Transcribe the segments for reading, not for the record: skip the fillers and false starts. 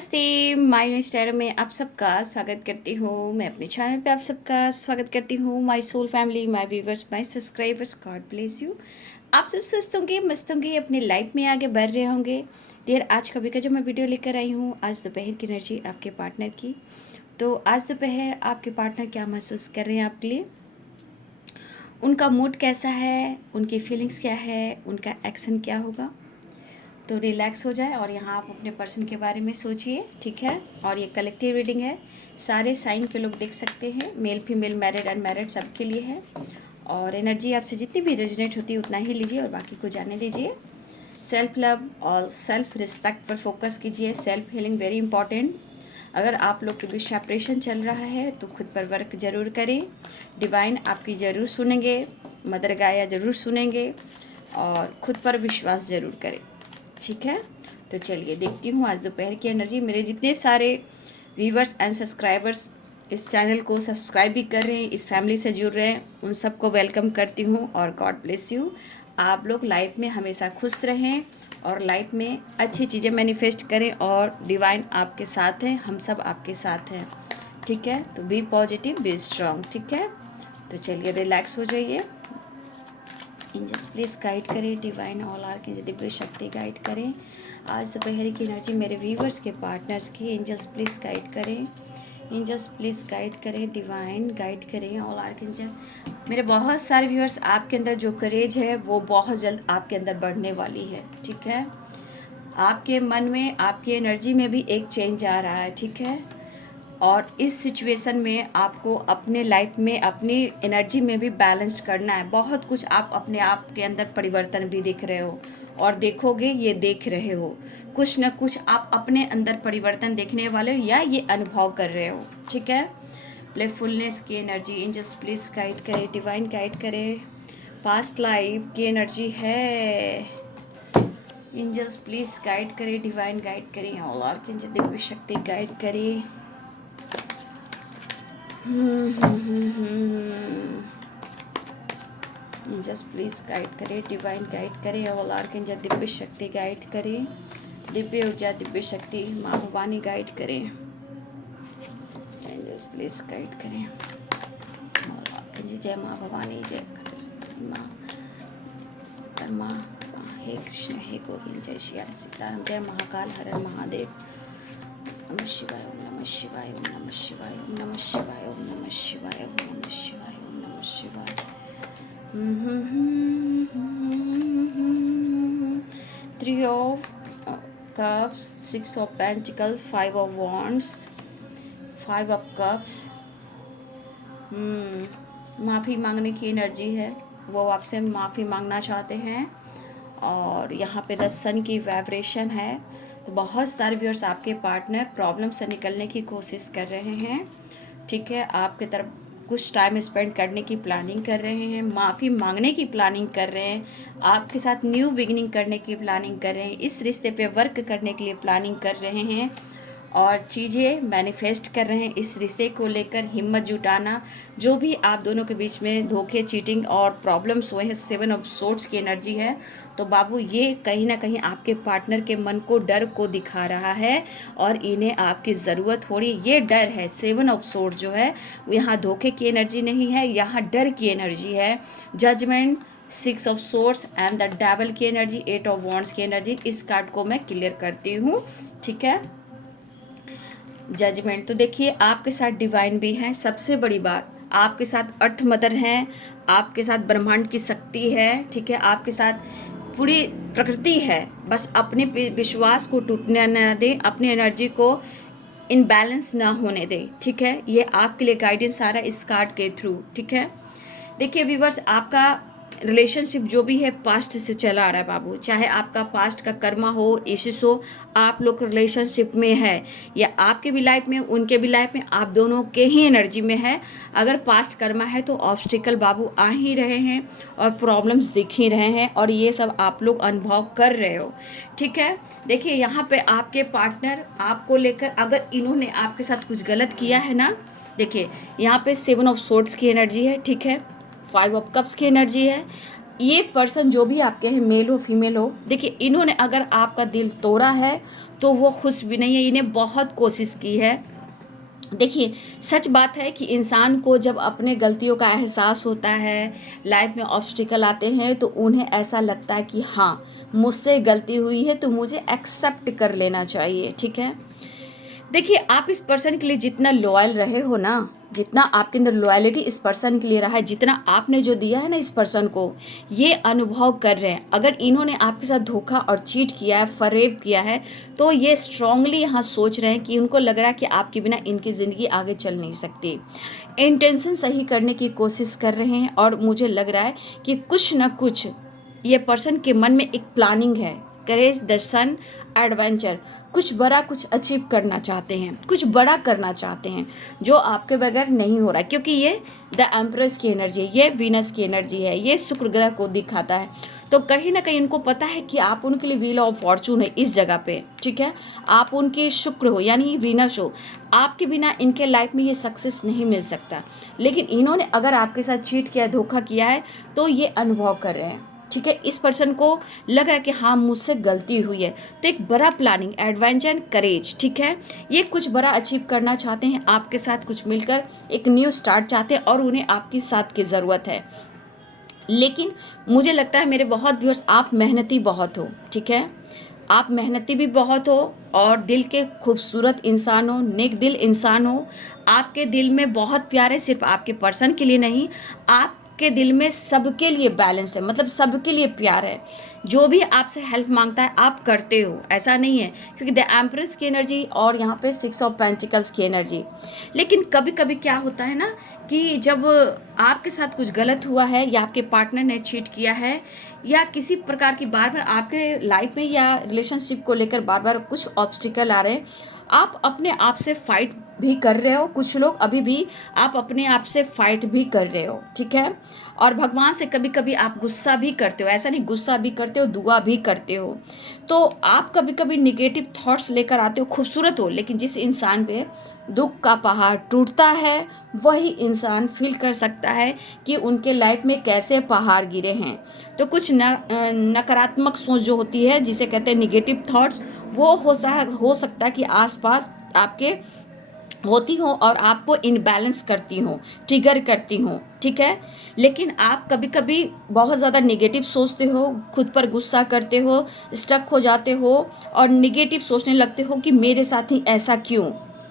नमस्ते, my Nestor में आप सबका स्वागत करती हूँ। मैं अपने चैनल पे आप सबका स्वागत करती हूँ। My soul family, my viewers, my subscribers, God bless you. आप जो स्वस्थ होंगे, मस्त होंगे, अपनी लाइफ में आगे बढ़ रहे होंगे। डियर, आज कभी का जो मैं वीडियो लेकर आई हूँ, आज दोपहर की एनर्जी आपके पार्टनर की। तो आज दोपहर आपके पार्टनर क्या महसूस कर रहे हैं आपके लिए, उनका मूड कैसा है, उनकी फीलिंग्स क्या है, उनका एक्शन क्या होगा। तो रिलैक्स हो जाए और यहाँ आप अपने पर्सन के बारे में सोचिए, ठीक है। और ये कलेक्टिव रीडिंग है, सारे साइन के लोग देख सकते हैं, मेल फीमेल मैरिड अनमैरिड सबके लिए है। और एनर्जी आपसे जितनी भी रेजोनेट होती है उतना ही लीजिए और बाकी को जाने दीजिए। सेल्फ लव और सेल्फ रिस्पेक्ट पर फोकस कीजिए। Self healing very important. अगर आप लोग के बीच सेपरेशन चल रहा है तो खुद पर वर्क ज़रूर करें। डिवाइन आपकी ज़रूर सुनेंगे, मदर गाया ज़रूर सुनेंगे और खुद पर विश्वास ज़रूर करें, ठीक है। तो चलिए देखती हूँ आज दोपहर की एनर्जी। मेरे जितने सारे व्यूवर्स एंड सब्सक्राइबर्स इस चैनल को सब्सक्राइब भी कर रहे हैं, इस फैमिली से जुड़ रहे हैं, उन सबको वेलकम करती हूँ और गॉड ब्लेस यू। आप लोग लाइफ में हमेशा खुश रहें और लाइफ में अच्छी चीज़ें मैनिफेस्ट करें और डिवाइन आपके साथ हैं, हम सब आपके साथ हैं, ठीक है। तो बी पॉजिटिव, बी स्ट्रांग, ठीक है। तो चलिए रिलैक्स हो जाइए। एंजल्स प्लीज़ गाइड करें, डिवाइन ऑल आर्कएंजल दिव्य शक्ति गाइड करें। आज दोपहर की एनर्जी मेरे व्यूवर्स के पार्टनर्स की एंजल्स प्लीज़ गाइड करें। एंजल्स प्लीज़ गाइड करें, डिवाइन गाइड करें ऑल आर्कएंजल। मेरे बहुत सारे व्यूवर्स, आपके अंदर जो करेज है वो बहुत जल्द आपके अंदर बढ़ने वाली है, ठीक है। आपके मन में, आपकी एनर्जी में भी एक चेंज आ रहा है, ठीक है। और इस सिचुएशन में आपको अपने लाइफ में, अपनी एनर्जी में भी बैलेंस करना है। बहुत कुछ आप अपने आप के अंदर परिवर्तन भी देख रहे हो और देखोगे, ये देख रहे हो, कुछ न कुछ आप अपने अंदर परिवर्तन देखने वाले हो या ये अनुभव कर रहे हो, ठीक है। प्लेफुलनेस की एनर्जी एंजल्स प्लीज़ गाइड करे, डिवाइन गाइड करे। पास्ट लाइफ की एनर्जी है, एंजल्स प्लीज़ गाइड करे, डिवाइन गाइड करें ऑल आर्कएंजल दिव्य शक्ति गाइड करें। जस्ट प्लीज़ गाइड करें, डिवाइन गाइड करें ऑल आर्कएंजल दिव्य शक्ति गाइड करें। दिव्य ऊर्जा, दिव्य शक्ति, माँ भवानी गाइड करें। एंजल्स प्लीज़ गाइड करें ऑल आर्कएंजल। जय माँ भवानी, जय माँ कर्मा, हे कृष्ण, हे गोविंद, जय श्री सीताराम, जय महाकाल, हर महादेव। नमः शिवाय, ओम नमः शिवाय, ओम नमः शिवाय, ओम नमः शिवाय, ओम नमः शिवाय, ओम नमः शिवाय, ओम नमः शिवाय। Three of Cups, Six of Pentacles, Five of Wands, Five of Cups। माफ़ी मांगने की एनर्जी है, वो आपसे माफ़ी मांगना चाहते हैं। और यहाँ पे 10 सन की वाइब्रेशन है। तो बहुत सारे व्यूअर्स, आपके पार्टनर प्रॉब्लम से निकलने की कोशिश कर रहे हैं, ठीक है। आपके तरफ कुछ टाइम स्पेंड करने की प्लानिंग कर रहे हैं, माफ़ी मांगने की प्लानिंग कर रहे हैं, आपके साथ न्यू बिगिनिंग करने की प्लानिंग कर रहे हैं, इस रिश्ते पे वर्क करने के लिए प्लानिंग कर रहे हैं और चीज़ें मैनिफेस्ट कर रहे हैं। इस रिश्ते को लेकर हिम्मत जुटाना, जो भी आप दोनों के बीच में धोखे, चीटिंग और प्रॉब्लम्स हुए हैं, 7 ऑफ सोर्ड्स की एनर्जी है। तो बाबू, ये कहीं ना कहीं आपके पार्टनर के मन को, डर को दिखा रहा है और इन्हें आपकी ज़रूरत हो रही है। ये डर है, 7 ऑफ सोर्ड जो है यहाँ धोखे की एनर्जी नहीं है, यहाँ डर की एनर्जी है। Judgement, 6 of swords and the devil की एनर्जी, 8 ऑफ वॉन्ड्स की एनर्जी। इस कार्ड को मैं क्लियर करती हूँ, ठीक है। जजमेंट, तो देखिए आपके साथ डिवाइन भी हैं। सबसे बड़ी बात, आपके साथ अर्थ मदर हैं, आपके साथ ब्रह्मांड की शक्ति है, ठीक है। आपके साथ पूरी प्रकृति है। बस अपने विश्वास को टूटने न दें, अपनी एनर्जी को इनबैलेंस ना होने दें, ठीक है। ये आपके लिए गाइडेंस आ रहा है इस कार्ड के थ्रू, ठीक है। देखिए व्यूवर्स, आपका रिलेशनशिप जो भी है पास्ट से चला आ रहा है बाबू, चाहे आपका पास्ट का कर्मा हो, इश्यूज हो, आप लोग रिलेशनशिप में है या आपके भी लाइफ में, उनके भी लाइफ में, आप दोनों के ही एनर्जी में है। अगर पास्ट कर्मा है तो ऑब्स्टिकल बाबू आ ही रहे हैं और प्रॉब्लम्स दिख ही रहे हैं और ये सब आप लोग अनुभव कर रहे हो, ठीक है। देखिए यहाँ पे आपके पार्टनर आपको लेकर, अगर इन्होंने आपके साथ कुछ गलत किया है ना, देखिए यहाँ पे 7 ऑफ सोर्ड्स की एनर्जी है, ठीक है। 5 ऑफ कप्स की एनर्जी है। ये पर्सन जो भी आपके हैं, मेल हो फीमेल हो, देखिए इन्होंने अगर आपका दिल तोड़ा है तो वो खुश भी नहीं है, इन्हें बहुत कोशिश की है। देखिए सच बात है कि इंसान को जब अपने गलतियों का एहसास होता है, लाइफ में ऑब्स्टिकल आते हैं, तो उन्हें ऐसा लगता है कि हाँ मुझसे गलती हुई है तो मुझे एक्सेप्ट कर लेना चाहिए, ठीक है। देखिए आप इस पर्सन के लिए जितना लॉयल रहे हो ना, जितना आपके अंदर लॉयलिटी इस पर्सन के लिए रहा है, जितना आपने जो दिया है ना इस पर्सन को, ये अनुभव कर रहे हैं। अगर इन्होंने आपके साथ धोखा और चीट किया है, फरेब किया है, तो ये स्ट्रांगली यहाँ सोच रहे हैं कि उनको लग रहा है कि आपके बिना इनकी ज़िंदगी आगे चल नहीं सकती। इंटेंशन सही करने की कोशिश कर रहे हैं और मुझे लग रहा है कि कुछ ना कुछ ये पर्सन के मन में एक प्लानिंग है। करेज, दर्शन, एडवेंचर, कुछ बड़ा कुछ अचीव करना चाहते हैं, कुछ बड़ा करना चाहते हैं जो आपके बगैर नहीं हो रहा है, क्योंकि ये द एम्प्रेस की एनर्जी है, ये वीनस की एनर्जी है, ये शुक्र ग्रह को दिखाता है। तो कहीं ना कहीं इनको पता है कि आप उनके लिए व्हील ऑफ फॉर्चून है इस जगह पे, ठीक है। आप उनके शुक्र हो यानी वीनस हो, आपके बिना इनके लाइफ में ये सक्सेस नहीं मिल सकता। लेकिन इन्होंने अगर आपके साथ चीट किया, धोखा किया है, तो ये अनुभव कर रहे हैं, ठीक है। इस पर्सन को लग रहा है कि हाँ मुझसे गलती हुई है, तो एक बड़ा प्लानिंग, एडवेंचर, करेज, ठीक है। ये कुछ बड़ा अचीव करना चाहते हैं, आपके साथ कुछ मिलकर एक न्यू स्टार्ट चाहते हैं और उन्हें आपकी साथ की ज़रूरत है। लेकिन मुझे लगता है मेरे बहुत व्यूअर्स, आप मेहनती बहुत हो, ठीक है। आप मेहनती भी बहुत हो और दिल के खूबसूरत इंसान हो, नेक दिल इंसान हो। आपके दिल में बहुत प्यार है, सिर्फ आपके पर्सन के लिए नहीं, आपके दिल में सबके लिए बैलेंस है, मतलब सबके लिए प्यार है। जो भी आपसे हेल्प मांगता है आप करते हो, ऐसा नहीं है, क्योंकि द एम्प्रेस की एनर्जी और यहाँ पे 6 ऑफ पेंटिकल्स की एनर्जी। लेकिन कभी कभी क्या होता है ना कि जब आपके साथ कुछ गलत हुआ है या आपके पार्टनर ने चीट किया है या किसी प्रकार की बार बार आपके लाइफ में या रिलेशनशिप को लेकर बार बार कुछ ऑब्स्टिकल आ रहे हैं, आप अपने आप से फाइट भी कर रहे हो, कुछ लोग अभी भी आप अपने आप से फाइट भी कर रहे हो, ठीक है। और भगवान से कभी कभी आप गुस्सा भी करते हो, ऐसा नहीं, गुस्सा भी करते हो, दुआ भी करते हो। तो आप कभी कभी निगेटिव थॉट्स लेकर आते हो, खूबसूरत हो, लेकिन जिस इंसान पे दुख का पहाड़ टूटता है वही इंसान फील कर सकता है कि उनके लाइफ में कैसे पहाड़ गिरे हैं। तो कुछ नकारात्मक सोच जो होती है, जिसे कहते हैं निगेटिव थॉट्स, वो हो सकता है कि आसपास आपके होती हो और आपको इनबैलेंस करती हो, ट्रिगर करती हो, ठीक है। लेकिन आप कभी कभी बहुत ज़्यादा नेगेटिव सोचते हो, खुद पर गुस्सा करते हो, स्टक हो जाते हो और नेगेटिव सोचने लगते हो कि मेरे साथ ही ऐसा क्यों,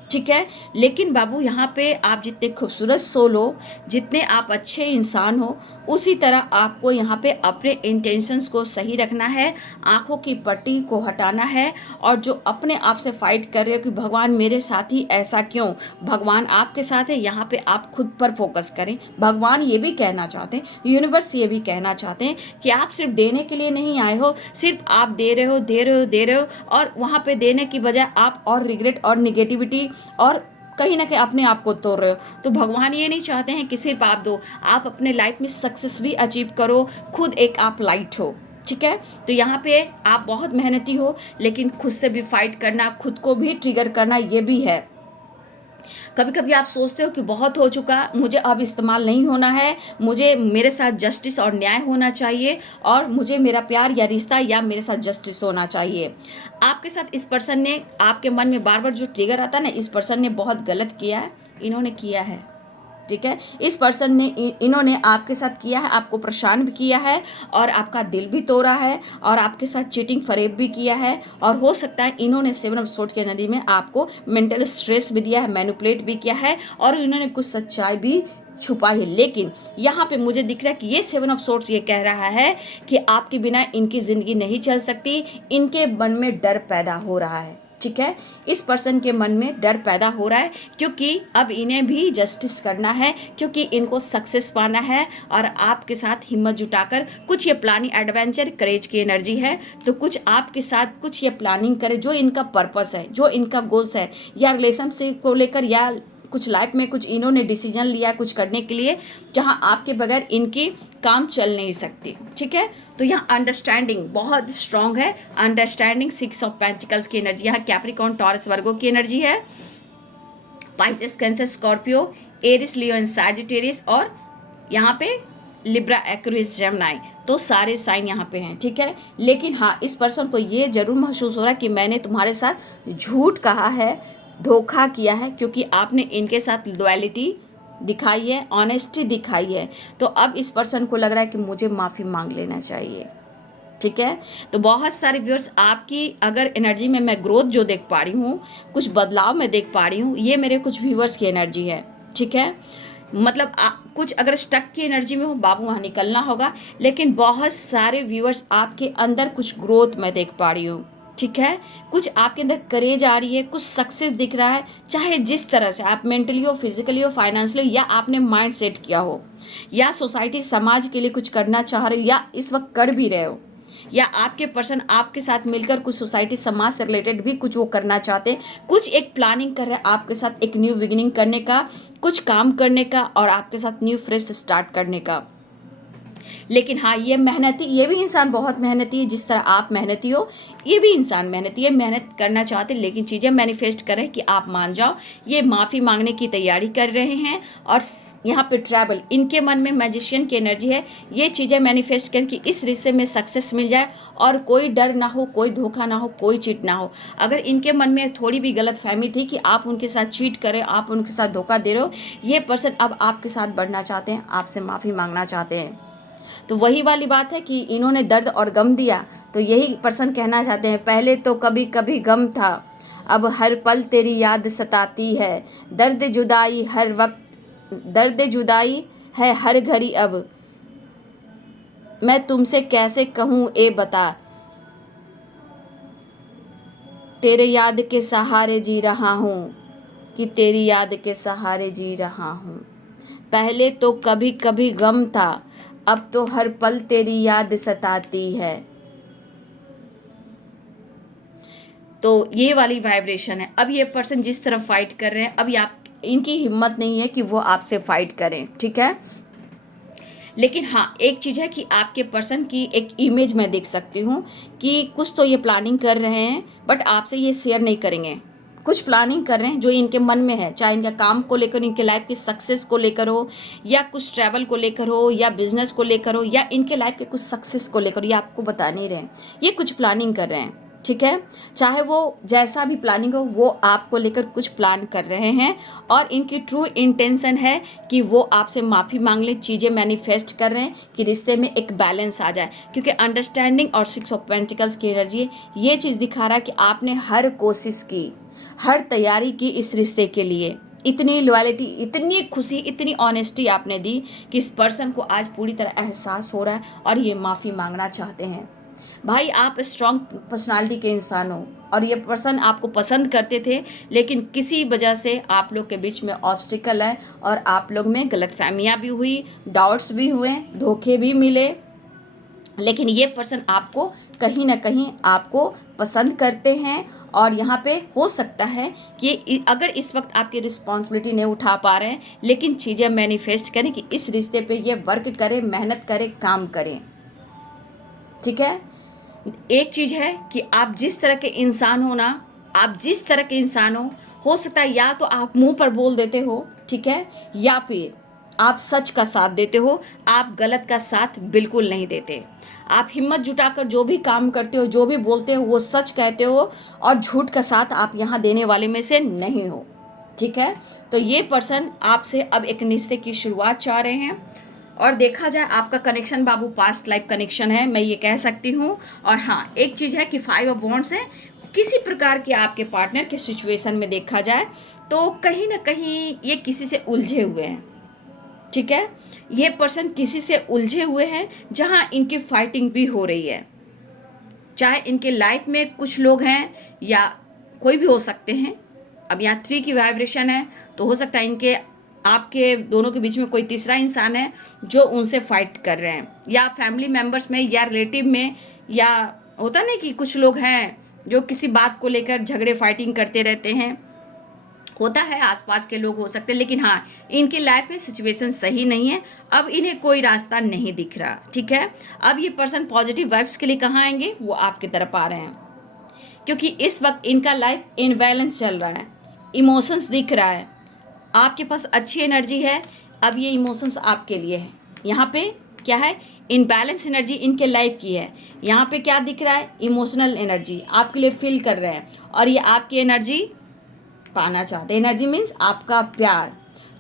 ठीक है। लेकिन बाबू यहाँ पे आप जितने खूबसूरत सोल हो, जितने आप अच्छे इंसान हो, उसी तरह आपको यहाँ पे अपने इंटेंशंस को सही रखना है, आंखों की पट्टी को हटाना है। और जो अपने आप से फाइट कर रहे हो कि भगवान मेरे साथ ही ऐसा क्यों, भगवान आपके साथ है, यहाँ पे आप खुद पर फोकस करें। भगवान ये भी कहना चाहते हैं, यूनिवर्स ये भी कहना चाहते हैं कि आप सिर्फ देने के लिए नहीं आए हो, सिर्फ आप दे रहे हो, दे रहे हो, दे रहे हो, और वहाँ पे देने की बजाय आप और रिग्रेट और निगेटिविटी और कहीं ना कहीं अपने आप को तोड़ रहे हो। तो भगवान ये नहीं चाहते हैं कि सिर्फ आप दो, आप अपने लाइफ में सक्सेस भी अचीव करो, खुद एक आप लाइट हो, ठीक है। तो यहाँ पे आप बहुत मेहनती हो, लेकिन खुद से भी फाइट करना, खुद को भी ट्रिगर करना, ये भी है। कभी कभी आप सोचते हो कि बहुत हो चुका, मुझे अब इस्तेमाल नहीं होना है, मुझे मेरे साथ जस्टिस और न्याय होना चाहिए और मुझे मेरा प्यार या रिश्ता या मेरे साथ जस्टिस होना चाहिए। आपके साथ इस पर्सन ने, आपके मन में बार बार जो ट्रिगर आता है ना, इस पर्सन ने बहुत गलत किया है, इन्होंने किया है, ठीक है। इस पर्सन ने, इन्होंने आपके साथ किया है, आपको परेशान भी किया है और आपका दिल भी तोड़ा है और आपके साथ चीटिंग फरेब भी किया है। और हो सकता है इन्होंने 7 ऑफ सोर्ड्स की एनर्जी में आपको मेंटल स्ट्रेस भी दिया है, मैनिपुलेट भी किया है और इन्होंने कुछ सच्चाई भी छुपाई है। लेकिन यहाँ पे मुझे दिख रहा है कि ये 7 ऑफ सोर्ड्स ये कह रहा है कि आपके बिना इनकी ज़िंदगी नहीं चल सकती, इनके मन में डर पैदा हो रहा है, ठीक है। इस पर्सन के मन में डर पैदा हो रहा है क्योंकि अब इन्हें भी जस्टिस करना है, क्योंकि इनको सक्सेस पाना है और आपके साथ हिम्मत जुटाकर कुछ ये प्लानिंग, एडवेंचर, करेज की एनर्जी है। तो कुछ आपके साथ कुछ ये प्लानिंग करे जो इनका पर्पस है, जो इनका गोल्स है, या रिलेशनशिप को लेकर या कुछ लाइफ में कुछ इन्होंने डिसीजन लिया कुछ करने के लिए, जहां आपके बगैर इनकी काम चल नहीं सकती, ठीक है। तो यहाँ अंडरस्टैंडिंग बहुत स्ट्रांग है, अंडरस्टैंडिंग 6 ऑफ पेंटिकल्स की एनर्जी, यहाँ कैप्रिकॉर्न, टॉरस, वर्गो की एनर्जी है, Pisces, Cancer, Scorpio, Aries, Leo and Sagittarius और यहाँ पे लिब्रा, एक्वेरियस, जेमिनी। तो सारे साइन यहाँ पे हैं, ठीक है। लेकिन हाँ, इस पर्सन को ये ज़रूर महसूस हो रहा है कि मैंने तुम्हारे साथ झूठ कहा है, धोखा किया है, क्योंकि आपने इनके साथ लॉयल्टी दिखाई है, ऑनेस्टी दिखाई है। तो अब इस पर्सन को लग रहा है कि मुझे माफ़ी मांग लेना चाहिए, ठीक है। तो बहुत सारे व्यूअर्स, आपकी अगर एनर्जी में मैं ग्रोथ जो देख पा रही हूँ, कुछ बदलाव मैं देख पा रही हूँ, ये मेरे कुछ व्यूअर्स की एनर्जी है, ठीक है। मतलब कुछ अगर स्टक की एनर्जी में हो, बाबू वहाँ निकलना होगा। लेकिन बहुत सारे व्यूअर्स, आपके अंदर कुछ ग्रोथ मैं देख पा रही हूँ, ठीक है। कुछ आपके अंदर करेज आ रही है, कुछ सक्सेस दिख रहा है, चाहे जिस तरह से आप मेंटली हो, फिजिकली हो, फाइनेंशियली हो, या आपने माइंड सेट किया हो, या सोसाइटी समाज के लिए कुछ करना चाह रहे हो, या इस वक्त कर भी रहे हो, या आपके पर्सन आपके साथ मिलकर कुछ सोसाइटी समाज से रिलेटेड भी कुछ वो करना चाहते हैं, कुछ एक प्लानिंग कर रहे हैं आपके साथ, एक न्यू बिगिनिंग करने का, कुछ काम करने का, और आपके साथ न्यू फ्रेश स्टार्ट करने का। लेकिन हाँ, ये मेहनती, ये भी इंसान बहुत मेहनती है, जिस तरह आप मेहनती हो, ये भी इंसान मेहनती है, मेहनत करना चाहते, लेकिन चीज़ें मैनिफेस्ट कर रहे हैं कि आप मान जाओ। ये माफ़ी मांगने की तैयारी कर रहे हैं, और यहाँ पे ट्रैवल, इनके मन में मैजिशियन की एनर्जी है। ये चीज़ें मैनिफेस्ट करें कि इस रिश्ते में सक्सेस मिल जाए, और कोई डर ना हो, कोई धोखा ना हो, कोई चीट ना हो। अगर इनके मन में थोड़ी भी गलत फहमी थी कि आप उनके साथ चीट करें, आप उनके साथ धोखा दे रहे हो, ये पर्सन अब आपके साथ बढ़ना चाहते हैं, आपसे माफ़ी मांगना चाहते हैं। तो वही वाली बात है कि इन्होंने दर्द और गम दिया, तो यही पर्सन कहना चाहते हैं, पहले तो कभी कभी गम था, अब हर पल तेरी याद सताती है, दर्द जुदाई हर वक्त, दर्द जुदाई है हर घड़ी, अब मैं तुमसे कैसे कहूँ ए बता, तेरे याद के सहारे जी रहा हूँ, कि तेरी याद के सहारे जी रहा हूँ। पहले तो कभी कभी गम था, अब तो हर पल तेरी याद सताती है। तो ये वाली वाइब्रेशन है। अब ये पर्सन जिस तरह फाइट कर रहे हैं, अभी आप, इनकी हिम्मत नहीं है कि वो आपसे फाइट करें, ठीक है। लेकिन हाँ, एक चीज़ है कि आपके पर्सन की एक इमेज मैं देख सकती हूँ कि कुछ तो ये प्लानिंग कर रहे हैं, बट आपसे ये शेयर नहीं करेंगे। कुछ प्लानिंग कर रहे हैं जो इनके मन में है, चाहे इनका काम को लेकर, इनके लाइफ की सक्सेस को लेकर हो, या कुछ ट्रैवल को लेकर हो, या बिजनेस को लेकर हो, या इनके लाइफ के कुछ सक्सेस को लेकर, ये आपको बता नहीं रहे, ये कुछ प्लानिंग कर रहे हैं, ठीक है। चाहे वो जैसा भी प्लानिंग हो, वो आपको लेकर कुछ प्लान कर रहे हैं, और इनकी ट्रू इंटेंशन है कि वो आपसे माफ़ी मांग ले, चीज़ें मैनिफेस्ट कर रहे हैं कि रिश्ते में एक बैलेंस आ जाए। क्योंकि अंडरस्टैंडिंग और 6 ऑफ पेंटिकल्स की एनर्जी ये चीज़ दिखा रहा है कि आपने हर कोशिश की, हर तैयारी की इस रिश्ते के लिए, इतनी लॉयल्टी, इतनी खुशी, इतनी ऑनेस्टी आपने दी कि इस पर्सन को आज पूरी तरह एहसास हो रहा है, और ये माफ़ी मांगना चाहते हैं। भाई, आप स्ट्रॉन्ग पर्सनालिटी के इंसान हो, और ये पर्सन आपको पसंद करते थे, लेकिन किसी वजह से आप लोग के बीच में ऑब्स्टिकल है, और आप लोग में गलतफहमियां भी हुई, डाउट्स भी हुए, धोखे भी मिले। लेकिन ये पर्सन आपको कहीं ना कहीं आपको पसंद करते हैं, और यहाँ पे हो सकता है कि अगर इस वक्त आपकी रिस्पॉन्सिबिलिटी नहीं उठा पा रहे हैं, लेकिन चीज़ें मैनिफेस्ट करें कि इस रिश्ते पे ये वर्क करें, मेहनत करें, काम करें, ठीक है। एक चीज़ है कि आप जिस तरह के इंसान हो ना, आप जिस तरह के इंसान हो सकता है या तो आप मुंह पर बोल देते हो, ठीक है, या फिर आप सच का साथ देते हो, आप गलत का साथ बिल्कुल नहीं देते। आप हिम्मत जुटाकर जो भी काम करते हो, जो भी बोलते हो, वो सच कहते हो, और झूठ का साथ आप यहाँ देने वाले में से नहीं हो, ठीक है। तो ये पर्सन आपसे अब एक रिश्ते की शुरुआत चाह रहे हैं, और देखा जाए आपका कनेक्शन बाबू पास्ट लाइफ कनेक्शन है, मैं ये कह सकती हूँ। और हाँ, एक चीज़ है कि 5 ऑफ वॉन्ड्स है, किसी प्रकार के आपके पार्टनर के सिचुएशन में देखा जाए तो कहीं ना कहीं ये किसी से उलझे हुए हैं, ठीक है। ये पर्सन किसी से उलझे हुए हैं, जहाँ इनकी फाइटिंग भी हो रही है। चाहे इनके लाइफ में कुछ लोग हैं, या कोई भी हो सकते हैं। अब यहाँ 3 की वाइब्रेशन है, तो हो सकता है इनके, आपके दोनों के बीच में कोई तीसरा इंसान है जो उनसे फाइट कर रहे हैं, या फैमिली मेम्बर्स में, या रिलेटिव में, या होता नहीं कि कुछ लोग हैं जो किसी बात को लेकर झगड़े फाइटिंग करते रहते हैं, होता है, आसपास के लोग हो सकते हैं। लेकिन हाँ, इनकी लाइफ में सिचुएशन सही नहीं है, अब इन्हें कोई रास्ता नहीं दिख रहा, ठीक है। अब ये पर्सन पॉजिटिव वाइब्स के लिए कहाँ आएंगे, वो आपकी तरफ आ रहे हैं, क्योंकि इस वक्त इनका लाइफ इनबैलेंस चल रहा है, इमोशंस दिख रहा है, आपके पास अच्छी एनर्जी है, अब ये इमोशंस आपके लिए है। यहाँ पे क्या है, इनबैलेंस एनर्जी इनके लाइफ की है। यहाँ पे क्या दिख रहा है, इमोशनल एनर्जी आपके लिए फील कर रहे हैं और ये आपकी एनर्जी पाना चाहते हैं। एनर्जी मीन्स आपका प्यार।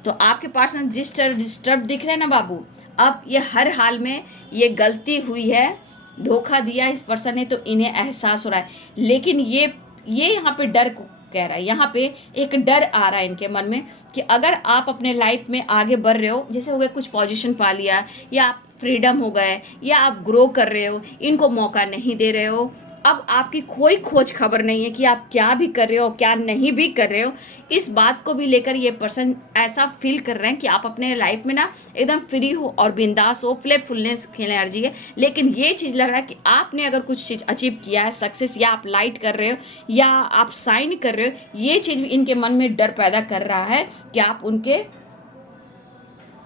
तो आपके पर्सन डिस्टर्ब दिख रहे हैं ना बाबू, अब ये हर हाल में ये गलती हुई है, धोखा दिया इस पर्सन ने, तो इन्हें एहसास हो रहा है। लेकिन ये यहाँ पे डर को कह रहा है, यहाँ पे एक डर आ रहा है इनके मन में कि अगर आप अपने लाइफ में आगे बढ़ रहे हो, जैसे हो गए कुछ पोजीशन पा लिया, या आप फ्रीडम हो गए, या आप ग्रो कर रहे हो, इनको मौका नहीं दे रहे हो, अब आपकी कोई खोज खबर नहीं है कि आप क्या भी कर रहे हो क्या नहीं भी कर रहे हो। इस बात को भी लेकर ये पर्सन ऐसा फील कर रहे हैं कि आप अपने लाइफ में ना एकदम फ्री हो और बिंदास हो, प्लेफुलनेस की एनर्जी है। लेकिन ये चीज़ लग रहा है कि आपने अगर कुछ चीज़ अचीव किया है, सक्सेस, या आप लाइट कर रहे हो या आप साइन कर रहे हो, ये चीज़ भी इनके मन में डर पैदा कर रहा है कि आप उनके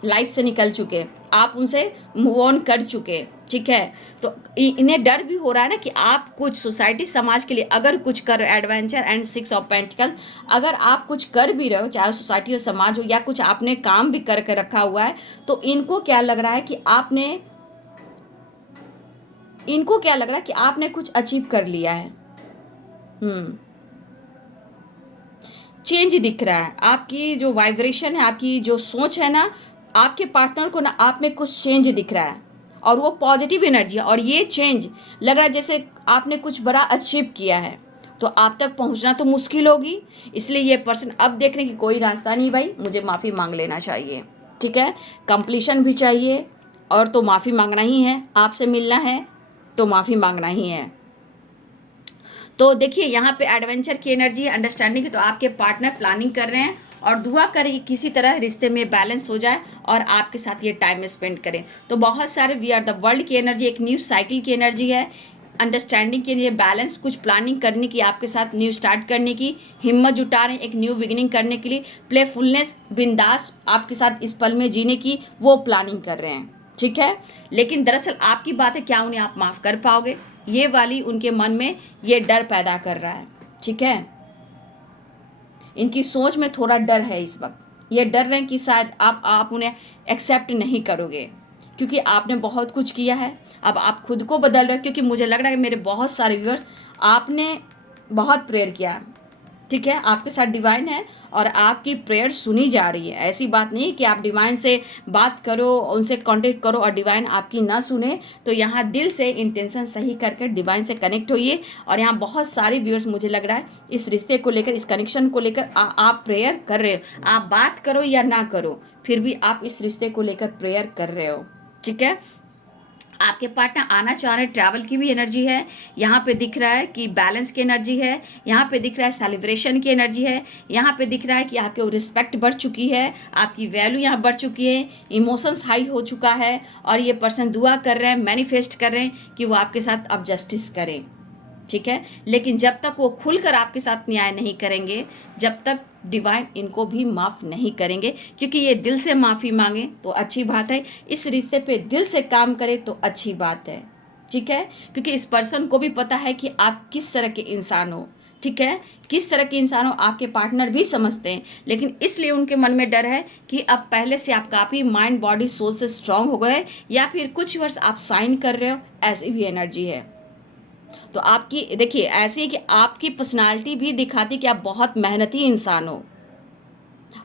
लाइफ से निकल चुके, आप उनसे मूव ऑन कर चुके। ठीक है, तो इन्हें डर भी हो रहा है ना कि आप कुछ सोसाइटी समाज के लिए अगर कुछ कर एडवेंचर एंड 6 ऑफ पेंटिकल, अगर आप कुछ कर भी रहे हो, चाहे सोसाइटी हो, समाज हो, या कुछ आपने काम भी करके रखा हुआ है, तो इनको क्या लग रहा है कि आपने कुछ अचीव कर लिया है। चेंज दिख रहा है, आपकी जो वाइब्रेशन है, आपकी जो सोच है ना, आपके पार्टनर को ना आप में कुछ चेंज दिख रहा है और वो पॉजिटिव एनर्जी है। और ये चेंज लग रहा है जैसे आपने कुछ बड़ा अचीव किया है, तो आप तक पहुंचना तो मुश्किल होगी। इसलिए ये पर्सन अब देख रहे हैं कि कोई रास्ता नहीं भाई, मुझे माफ़ी मांग लेना चाहिए। ठीक है, कंप्लीशन भी चाहिए और तो माफ़ी मांगना ही है, आपसे मिलना है तो माफ़ी मांगना ही है। तो देखिए यहाँ पे एडवेंचर की एनर्जी है, अंडरस्टैंडिंग की, तो आपके पार्टनर प्लानिंग कर रहे हैं और दुआ करें कि किसी तरह रिश्ते में बैलेंस हो जाए और आपके साथ ये टाइम स्पेंड करें। तो बहुत सारे वी आर द वर्ल्ड की एनर्जी, एक न्यू साइकिल की एनर्जी है, अंडरस्टैंडिंग के लिए बैलेंस, कुछ प्लानिंग करने की, आपके साथ न्यू स्टार्ट करने की हिम्मत जुटा रहे हैं, एक न्यू बिगिनिंग करने के लिए, प्लेफुलनेस, बिंदास आपके साथ इस पल में जीने की वो प्लानिंग कर रहे हैं। ठीक है, लेकिन दरअसल आपकी बात है, क्या उन्हें आप माफ़ कर पाओगे, ये वाली उनके मन में ये डर पैदा कर रहा है। ठीक है, इनकी सोच में थोड़ा डर है इस वक्त, ये डर रहे हैं कि शायद आप उन्हें एक्सेप्ट नहीं करोगे, क्योंकि आपने बहुत कुछ किया है, अब आप खुद को बदल रहे हो। क्योंकि मुझे लग रहा है कि मेरे बहुत सारे व्यूअर्स, आपने बहुत प्रेयर किया। ठीक है, आपके साथ डिवाइन है और आपकी प्रेयर सुनी जा रही है। ऐसी बात नहीं कि आप डिवाइन से बात करो, उनसे कांटेक्ट करो और डिवाइन आपकी ना सुने। तो यहाँ दिल से इंटेंशन सही करके डिवाइन से कनेक्ट होइए। और यहाँ बहुत सारे व्यूअर्स, मुझे लग रहा है इस रिश्ते को लेकर, इस कनेक्शन को लेकर आप प्रेयर कर रहे हो। आप बात करो या ना करो, फिर भी आप इस रिश्ते को लेकर प्रेयर कर रहे हो। ठीक है, आपके पार्टनर आना चाह रहे हैं, ट्रैवल की भी एनर्जी है, यहाँ पे दिख रहा है कि बैलेंस की एनर्जी है, यहाँ पे दिख रहा है सेलिब्रेशन की एनर्जी है, यहाँ पे दिख रहा है कि आपके रिस्पेक्ट बढ़ चुकी है, आपकी वैल्यू यहाँ बढ़ चुकी है, इमोशंस हाई हो चुका है, और ये पर्सन दुआ कर रहे हैं, मैनिफेस्ट कर रहे हैं कि वो आपके साथ अब जस्टिस करें। ठीक है, लेकिन जब तक वो खुलकर आपके साथ न्याय नहीं करेंगे, जब तक डिवाइन इनको भी माफ़ नहीं करेंगे। क्योंकि ये दिल से माफ़ी मांगे तो अच्छी बात है, इस रिश्ते पे दिल से काम करे तो अच्छी बात है। ठीक है, क्योंकि इस पर्सन को भी पता है कि आप किस तरह के इंसान हो। ठीक है, किस तरह के इंसान हो आपके पार्टनर भी समझते हैं, लेकिन इसलिए उनके मन में डर है कि अब पहले से आप काफ़ी माइंड बॉडी सोल से स्ट्रांग हो गए, या फिर कुछ वर्ष आप साइन कर रहे हो, ऐसी भी एनर्जी है। तो आपकी देखिए ऐसी है कि आपकी पर्सनालिटी भी दिखाती कि आप बहुत मेहनती इंसान हो,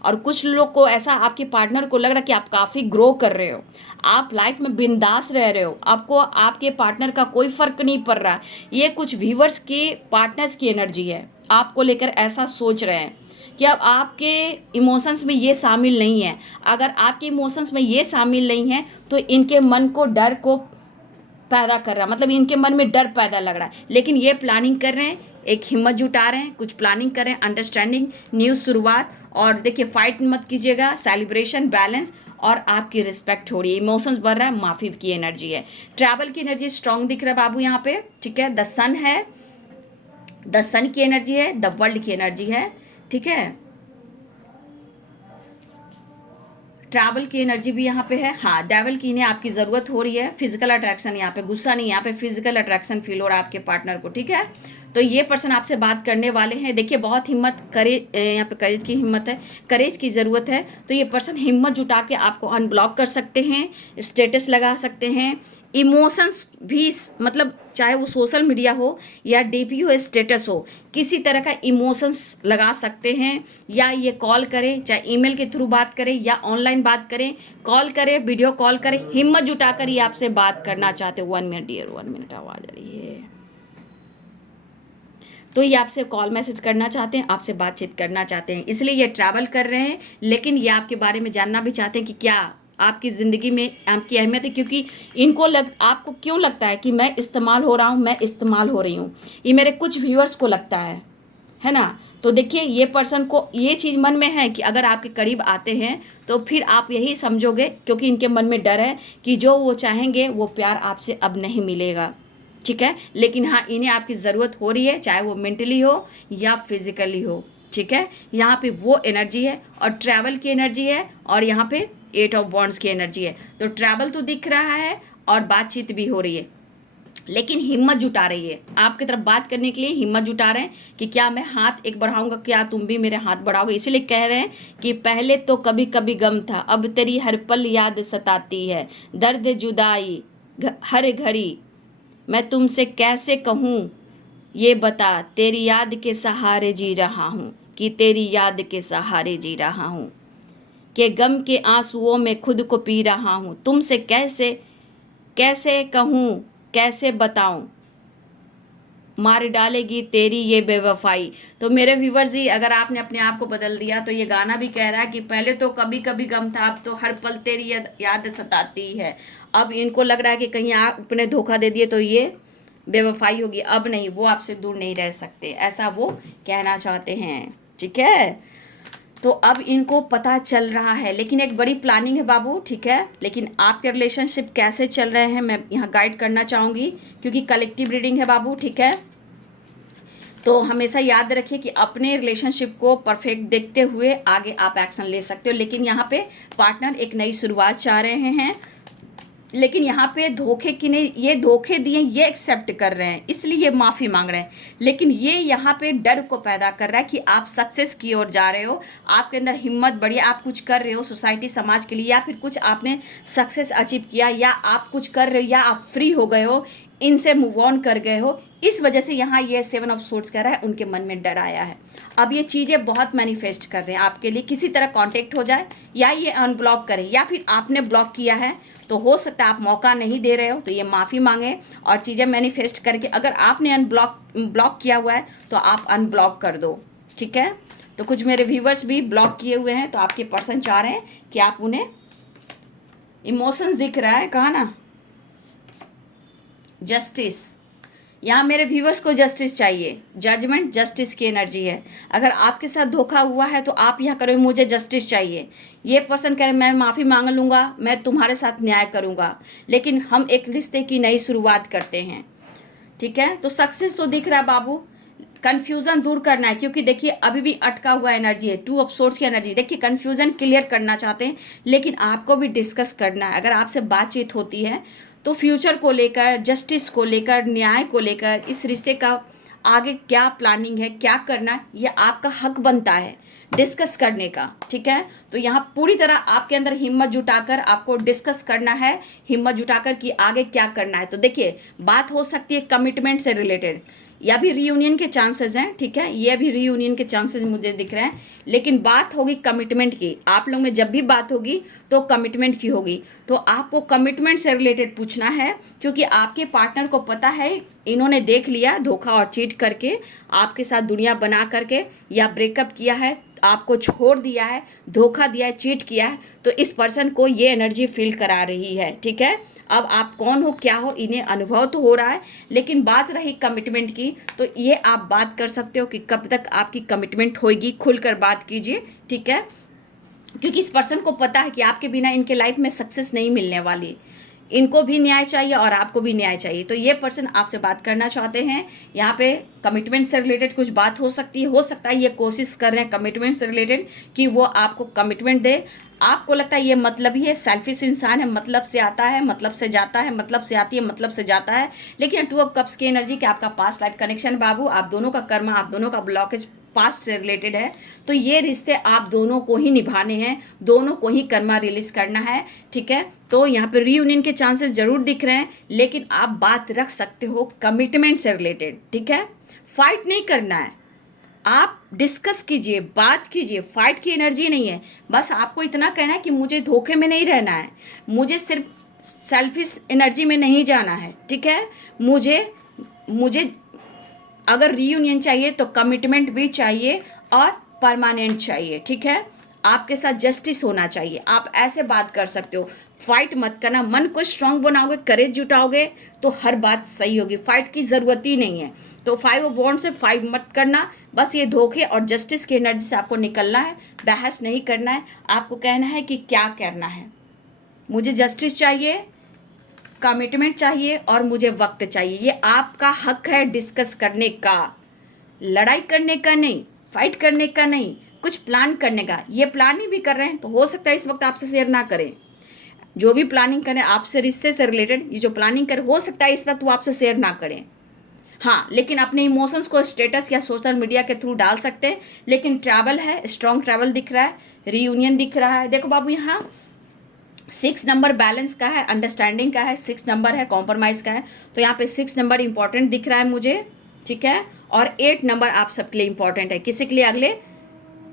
और कुछ लोग को ऐसा, आपके पार्टनर को लग रहा है कि आप काफ़ी ग्रो कर रहे हो, आप लाइफ में बिंदास रह रहे हो, आपको आपके पार्टनर का कोई फ़र्क नहीं पड़ रहा। ये कुछ व्यूवर्स के पार्टनर्स की एनर्जी है, आपको लेकर ऐसा सोच रहे हैं कि अब आपके इमोशंस में ये शामिल नहीं है। अगर आपके इमोशंस में ये शामिल नहीं है तो इनके मन को डर को पैदा कर रहा, मतलब इनके मन में डर पैदा लग रहा है। लेकिन ये प्लानिंग कर रहे हैं, एक हिम्मत जुटा रहे हैं, कुछ प्लानिंग कर रहे हैं, अंडरस्टैंडिंग, न्यू शुरुआत। और देखिए फाइट मत कीजिएगा, सेलिब्रेशन, बैलेंस, और आपकी रिस्पेक्ट हो रही है, इमोशंस बढ़ रहा है, माफ़ी की एनर्जी है, ट्रैवल की एनर्जी स्ट्रांग दिख रहा है बाबू यहाँ पे। ठीक है, द सन है, द सन की एनर्जी है, द वर्ल्ड की एनर्जी है। ठीक है, ट्रैवल की एनर्जी भी यहाँ पे है। हाँ, डेविल की इन्हें आपकी ज़रूरत हो रही है, फिजिकल अट्रैक्शन, यहाँ पे गुस्सा नहीं, यहाँ पे फिजिकल अट्रैक्शन फील हो रहा है आपके पार्टनर को। ठीक है, तो ये पर्सन आपसे बात करने वाले हैं। देखिए बहुत हिम्मत, करेज, यहाँ पे करेज की हिम्मत है, करेज की ज़रूरत है। तो ये पर्सन हिम्मत जुटा के आपको अनब्लॉक कर सकते हैं, स्टेटस लगा सकते हैं, इमोशंस भी, मतलब चाहे वो सोशल मीडिया हो या डीपी हो, स्टेटस हो, किसी तरह का इमोशंस लगा सकते हैं। या ये कॉल करें, चाहे ईमेल के थ्रू बात करें या ऑनलाइन बात करें, कॉल करें, वीडियो कॉल करें, हिम्मत जुटाकर ये आपसे बात करना चाहते हो। 1 मिनट डियर, 1 मिनट, आवाज़ आ रही है। तो ये आपसे कॉल मैसेज करना चाहते हैं, आपसे बातचीत करना चाहते हैं, इसलिए ये ट्रैवल कर रहे हैं। लेकिन ये आपके बारे में जानना भी चाहते हैं कि क्या आपकी ज़िंदगी में आपकी अहमियत है। क्योंकि आपको क्यों लगता है कि मैं इस्तेमाल हो रहा हूँ, मैं इस्तेमाल हो रही हूँ, ये मेरे कुछ व्यूअर्स को लगता है ना। तो देखिए ये पर्सन को ये चीज़ मन में है कि अगर आपके करीब आते हैं तो फिर आप यही समझोगे, क्योंकि इनके मन में डर है कि जो वो चाहेंगे वो प्यार आपसे अब नहीं मिलेगा। ठीक है, लेकिन हाँ, इन्हें आपकी ज़रूरत हो रही है, चाहे वो मेंटली हो या फिजिकली हो। ठीक है, यहाँ पे वो एनर्जी है और ट्रैवल की एनर्जी है, और यहाँ पे 8 ऑफ वॉन्ड्स की एनर्जी है। तो ट्रैवल तो दिख रहा है और बातचीत भी हो रही है, लेकिन हिम्मत जुटा रही है आपकी तरफ बात करने के लिए, हिम्मत जुटा रहे हैं कि क्या मैं हाथ एक बढ़ाऊंगा, क्या तुम भी मेरे हाथ बढ़ाओगे। इसीलिए कह रहे हैं कि पहले तो कभी कभी गम था, अब तेरी हर पल याद सताती है, दर्द जुदाई हर घड़ी मैं तुमसे कैसे कहूँ, ये बता, तेरी याद के सहारे जी रहा हूँ, कि तेरी याद के सहारे जी रहा हूँ, कि गम के आंसुओं में खुद को पी रहा हूँ, तुमसे कैसे कैसे कहूँ, कैसे बताऊँ, मार डालेगी तेरी ये बेवफाई। तो मेरे व्यूवर्स जी, अगर आपने अपने आप को बदल दिया तो ये गाना भी कह रहा है कि पहले तो कभी कभी गम था, अब तो हर पल तेरी याद सताती है। अब इनको लग रहा है कि कहीं आपने धोखा दे दिए तो ये बेवफाई होगी, अब नहीं, वो आपसे दूर नहीं रह सकते, ऐसा वो कहना चाहते हैं। ठीक है, तो अब इनको पता चल रहा है, लेकिन एक बड़ी प्लानिंग है बाबू। ठीक है, लेकिन आपके रिलेशनशिप कैसे चल रहे हैं मैं यहाँ गाइड करना चाहूँगी, क्योंकि कलेक्टिव रीडिंग है बाबू। ठीक है, तो हमेशा याद रखिए कि अपने रिलेशनशिप को परफेक्ट देखते हुए आगे आप एक्शन ले सकते हो। लेकिन यहाँ पे पार्टनर एक नई शुरुआत चाह रहे हैं, लेकिन यहाँ पे धोखे की नहीं, ये धोखे दिए ये एक्सेप्ट कर रहे हैं, इसलिए ये माफ़ी मांग रहे हैं। लेकिन ये यहाँ पे डर को पैदा कर रहा है कि आप सक्सेस की ओर जा रहे हो, आपके अंदर हिम्मत बढ़ी, आप कुछ कर रहे हो सोसाइटी समाज के लिए, या फिर कुछ आपने सक्सेस अचीव किया, या आप कुछ कर रहे हो, या आप फ्री हो गए हो, इनसे मूव ऑन कर गए हो। इस वजह से यहाँ ये 7 ऑफ सोर्ड्स कह रहा है उनके मन में डर आया है। अब ये चीज़ें बहुत मैनिफेस्ट कर रहे हैं आपके लिए, किसी तरह कांटेक्ट हो जाए, या ये अनब्लॉक करें, या फिर आपने ब्लॉक किया है तो हो सकता है आप मौका नहीं दे रहे हो, तो ये माफ़ी मांगे और चीज़ें मैनिफेस्ट करके, अगर आपने ब्लॉक किया हुआ है तो आप अनब्लॉक कर दो। ठीक है, तो कुछ मेरे व्यूवर्स भी ब्लॉक किए हुए हैं, तो आपके पर्सन चाह रहे हैं कि आप उन्हें, इमोशंस दिख रहा है, कहा ना जस्टिस, यहाँ मेरे व्यूवर्स को जस्टिस चाहिए, जजमेंट जस्टिस की एनर्जी है। अगर आपके साथ धोखा हुआ है तो आप यहाँ करो मुझे जस्टिस चाहिए। ये पर्सन कह रहे मैं माफ़ी मांग लूँगा, मैं तुम्हारे साथ न्याय करूँगा, लेकिन हम एक रिश्ते की नई शुरुआत करते हैं। ठीक है, तो सक्सेस तो दिख रहा है बाबू, कन्फ्यूज़न दूर करना है, क्योंकि देखिए अभी भी अटका हुआ एनर्जी है, 2 ऑफ सोर्ड्स की एनर्जी। देखिए कन्फ्यूज़न क्लियर करना चाहते हैं, लेकिन आपको भी डिस्कस करना है। अगर आपसे बातचीत होती है तो फ्यूचर को लेकर, जस्टिस को लेकर, न्याय को लेकर, इस रिश्ते का आगे क्या प्लानिंग है, क्या करना है, ये आपका हक बनता है डिस्कस करने का। ठीक है, तो यहाँ पूरी तरह आपके अंदर हिम्मत जुटाकर आपको डिस्कस करना है, हिम्मत जुटाकर कि आगे क्या करना है। तो देखिए बात हो सकती है कमिटमेंट से रिलेटेड, या भी रीयूनियन के चांसेस हैं। ठीक है, ये भी रीयूनियन के चांसेस मुझे दिख रहे हैं, लेकिन बात होगी कमिटमेंट की। आप लोग में जब भी बात होगी तो कमिटमेंट की होगी, तो आपको कमिटमेंट से रिलेटेड पूछना है, क्योंकि आपके पार्टनर को पता है इन्होंने देख लिया धोखा और चीट करके, आपके साथ दुनिया बना करके, या ब्रेकअप किया है, आपको छोड़ दिया है, धोखा दिया है, चीट किया है, तो इस पर्सन को ये एनर्जी फील करा रही है। ठीक है, अब आप कौन हो क्या हो इन्हें अनुभव तो हो रहा है, लेकिन बात रही कमिटमेंट की, तो ये आप बात कर सकते हो कि कब तक आपकी कमिटमेंट होगी, खुलकर बात कीजिए। ठीक है, क्योंकि इस पर्सन को पता है कि आपके बिना इनके लाइफ में सक्सेस नहीं मिलने वाली, इनको भी न्याय चाहिए और आपको भी न्याय चाहिए। तो ये पर्सन आपसे बात करना चाहते हैं। यहाँ पे कमिटमेंट से रिलेटेड कुछ बात हो सकती है, हो सकता है ये कोशिश कर रहे हैं कमिटमेंट से रिलेटेड कि वो आपको कमिटमेंट दे। आपको लगता है ये मतलब ही है, सेल्फिश इंसान है, मतलब से आता है मतलब से जाता है, मतलब से आती है मतलब से जाता है। लेकिन 2 ऑफ कप्स की एनर्जी कि आपका पास्ट लाइफ कनेक्शन बाबू, आप दोनों का कर्म, आप दोनों का ब्लॉकेज पास्ट से रिलेटेड है। तो ये रिश्ते आप दोनों को ही निभाने हैं, दोनों को ही कर्मा रिलीज करना है, ठीक है। तो यहाँ पे रीयूनियन के चांसेस जरूर दिख रहे हैं, लेकिन आप बात रख सकते हो कमिटमेंट से रिलेटेड, ठीक है। फाइट नहीं करना है, आप डिस्कस कीजिए, बात कीजिए, फाइट की एनर्जी नहीं है। बस आपको इतना कहना है कि मुझे धोखे में नहीं रहना है, मुझे सिर्फ सेल्फिश एनर्जी में नहीं जाना है, ठीक है। मुझे अगर रीयूनियन चाहिए तो कमिटमेंट भी चाहिए और परमानेंट चाहिए, ठीक है। आपके साथ जस्टिस होना चाहिए, आप ऐसे बात कर सकते हो। फाइट मत करना, मन को स्ट्रांग बनाओगे, करेज जुटाओगे तो हर बात सही होगी, फाइट की ज़रूरत ही नहीं है। तो 5 ऑफ वॉन्ड से फाइट मत करना, बस ये धोखे और जस्टिस की एनर्जी से आपको निकलना है, बहस नहीं करना है। आपको कहना है कि क्या करना है, मुझे जस्टिस चाहिए, कमिटमेंट चाहिए और मुझे वक्त चाहिए। ये आपका हक है डिस्कस करने का, लड़ाई करने का नहीं, फाइट करने का नहीं, कुछ प्लान करने का। ये प्लानिंग भी कर रहे हैं तो हो सकता है इस वक्त आपसे शेयर ना करें। जो भी प्लानिंग करें आपसे रिश्ते से रिलेटेड, ये जो प्लानिंग करें हो सकता है इस वक्त वो आपसे शेयर ना करें, हाँ, लेकिन अपने इमोशंस को स्टेटस या सोशल मीडिया के थ्रू डाल सकते हैं। लेकिन ट्रैवल है, स्ट्रॉन्ग ट्रैवल दिख रहा है, रीयूनियन दिख रहा है। देखो बाबू, यहाँ 6 नंबर बैलेंस का है, अंडरस्टैंडिंग का है, 6 नंबर है कॉम्प्रोमाइज़ का है। तो यहाँ पे 6 नंबर इंपॉर्टेंट दिख रहा है मुझे, ठीक है। और 8 नंबर आप सबके लिए इंपॉर्टेंट है, किसी के लिए अगले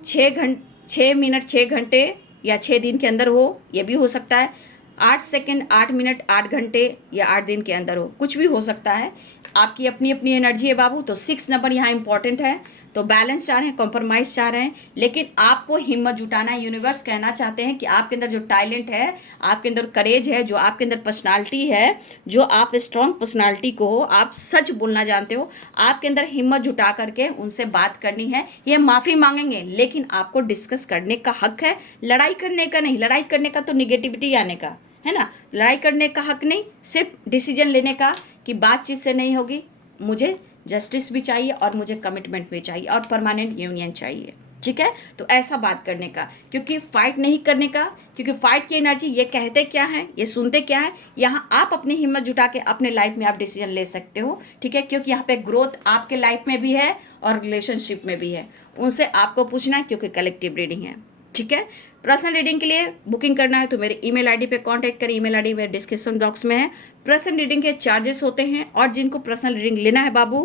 6 मिनट 6 घंटे या 6 दिन के अंदर हो, ये भी हो सकता है। 8 सेकंड 8 मिनट 8 घंटे या 8 दिन के अंदर हो, कुछ भी हो सकता है। आपकी अपनी अपनी एनर्जी है बाबू। तो 6 नंबर यहाँ इंपॉर्टेंट है। तो बैलेंस चाह रहे हैं, कॉम्प्रोमाइज़ चाह रहे हैं, लेकिन आपको हिम्मत जुटाना है। यूनिवर्स कहना चाहते हैं कि आपके अंदर जो टैलेंट है, आपके अंदर करेज है, जो आपके अंदर पर्सनालिटी है, जो आप स्ट्रॉन्ग पर्सनालिटी को हो, आप सच बोलना जानते हो, आपके अंदर हिम्मत जुटा करके उनसे बात करनी है। ये माफ़ी मांगेंगे लेकिन आपको डिस्कस करने का हक है, लड़ाई करने का नहीं। लड़ाई करने का तो निगेटिविटी आने का है ना, लड़ाई करने का हक नहीं, सिर्फ डिसीजन लेने का कि बातचीत से नहीं होगी, मुझे जस्टिस भी चाहिए और मुझे कमिटमेंट भी चाहिए और परमानेंट यूनियन चाहिए, ठीक है। तो ऐसा बात करने का, क्योंकि फाइट नहीं करने का, क्योंकि फाइट की एनर्जी ये कहते क्या है, ये सुनते क्या है। यहाँ आप अपनी हिम्मत जुटा के अपने लाइफ में आप डिसीजन ले सकते हो, ठीक है। क्योंकि यहाँ पे ग्रोथ आपके लाइफ में भी है और रिलेशनशिप में भी है, उनसे आपको पूछना है, क्योंकि कलेक्टिव रीडिंग है, ठीक है। पर्सनल रीडिंग के लिए बुकिंग करना है तो मेरे ईमेल आईडी पे कांटेक्ट करें, ईमेल आईडी मेरे डिस्क्रिप्शन बॉक्स में है। पर्सनल रीडिंग के चार्जेस होते हैं, और जिनको पर्सनल रीडिंग लेना है बाबू,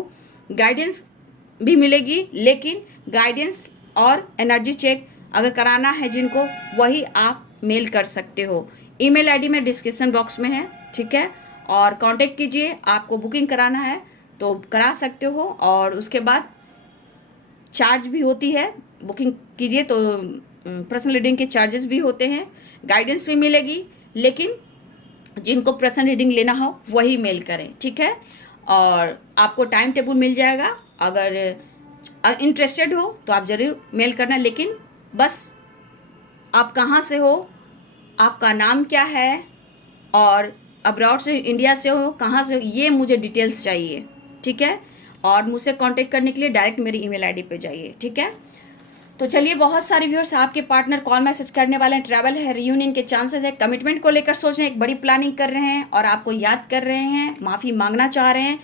गाइडेंस भी मिलेगी, लेकिन गाइडेंस और एनर्जी चेक अगर कराना है जिनको, वही आप मेल कर सकते हो। ईमेल आईडी में डिस्क्रिप्शन बॉक्स में है, ठीक है। और कांटेक्ट कीजिए, आपको बुकिंग कराना है तो करा सकते हो। और उसके बाद चार्ज भी होती है, बुकिंग कीजिए तो पर्सनल रीडिंग के चार्जेस भी होते हैं, गाइडेंस भी मिलेगी, लेकिन जिनको पर्सनल रीडिंग लेना हो वही मेल करें, ठीक है। और आपको टाइम टेबल मिल जाएगा, अगर इंटरेस्टेड हो तो आप ज़रूर मेल करना। लेकिन बस आप कहाँ से हो, आपका नाम क्या है, और अब्रॉड से इंडिया से हो, कहाँ से हो, ये मुझे डिटेल्स चाहिए, ठीक है। और मुझसे कांटेक्ट करने के लिए डायरेक्ट मेरी ईमेल आईडी पे जाइए, ठीक है। तो चलिए, बहुत सारे व्यूअर्स आपके पार्टनर कॉल मैसेज करने वाले हैं, ट्रैवल है, रियूनियन के चांसेस है, कमिटमेंट को लेकर सोच रहे हैं, एक बड़ी प्लानिंग कर रहे हैं और आपको याद कर रहे हैं, माफ़ी मांगना चाह रहे हैं,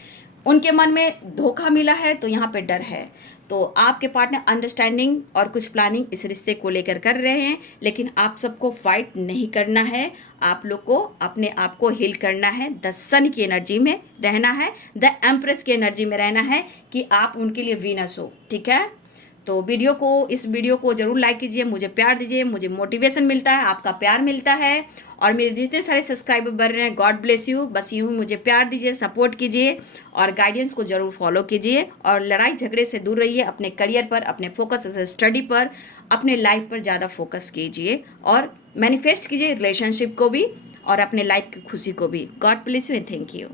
उनके मन में धोखा मिला है तो यहाँ पे डर है। तो आपके पार्टनर अंडरस्टैंडिंग और कुछ प्लानिंग इस रिश्ते को लेकर कर रहे हैं, लेकिन आप सबको फाइट नहीं करना है, आप लोग को अपने आप को हील करना है, द सन की एनर्जी में रहना है, द एम्प्रेस की एनर्जी में रहना है कि आप उनके लिए वीनस हो, ठीक है। तो इस वीडियो को ज़रूर लाइक कीजिए, मुझे प्यार दीजिए, मुझे मोटिवेशन मिलता है, आपका प्यार मिलता है, और मेरे जितने सारे सब्सक्राइबर बढ़ रहे हैं, गॉड ब्लेस यू। बस यूँ ही मुझे प्यार दीजिए, सपोर्ट कीजिए और गाइडेंस को ज़रूर फॉलो कीजिए, और लड़ाई झगड़े से दूर रहिए, अपने करियर पर, अपने फोकस स्टडी पर, अपने लाइफ पर ज़्यादा फोकस कीजिए, और मैनिफेस्ट कीजिए रिलेशनशिप को भी और अपने लाइफ की खुशी को भी। God bless you and thank you.